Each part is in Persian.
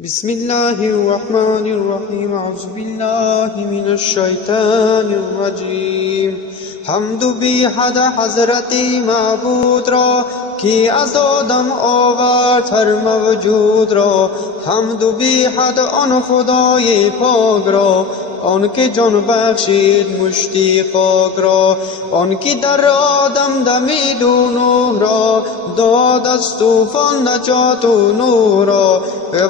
بسم الله الرحمن الرحیم. اعوذ بالله من الشیطان الرجیم. حمد و بی حد حضرت معبود را که از آدم آورد هر موجود را. حمد و بی حد آن خدای پاک را، آن که جان بخشید مشتی خاک را، آن که در آدم دمید و نوح را داد از طوفان نجات و نور را،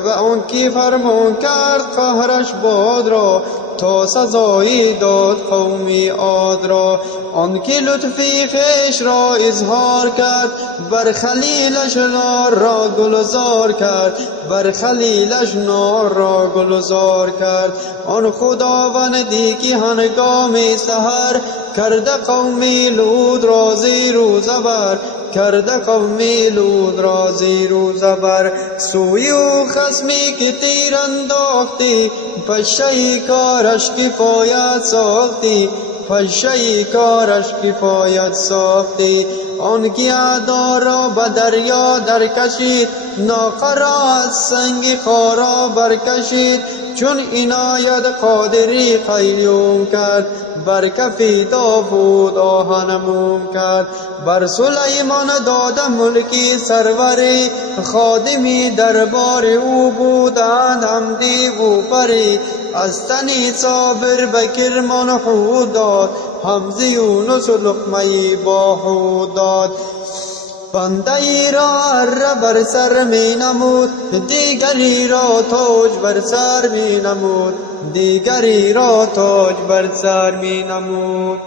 و آن که فرمان کرد قهرش باد را تا سزایی داد قومی عاد را، آن که لطفی خویش را اظهار کرد بر خلیلش نار را گلزار کرد، بر خلیلش نار را گلزار کرد. آن خداوندی که هنگام سحر کرده قومی لوط را زیر و زبر، کرده قومی لوط را زیر و زبر. سوی او خصمی که تیر انداختی، پشه کارش کفایت ساختی، پشه کارش کفایت ساختی. آن که اعدا را به دریا در کشید، ناقه را از سنگ خارا برکشید، چون عنایت قادری قیوم کرد بر کف داوود آهن موم کرد. بر سلیمان داده ملکی سروری، خادمی دربار او بودند هم دیو و پری. از تنی صابر به کرمان حود داد، حمزه یونس و لقمه با حود داد. بنده ای را اره بر سر می نمود، دیگری را تاج بر سر می نمود، دیگری را تاج بر سر می نمود.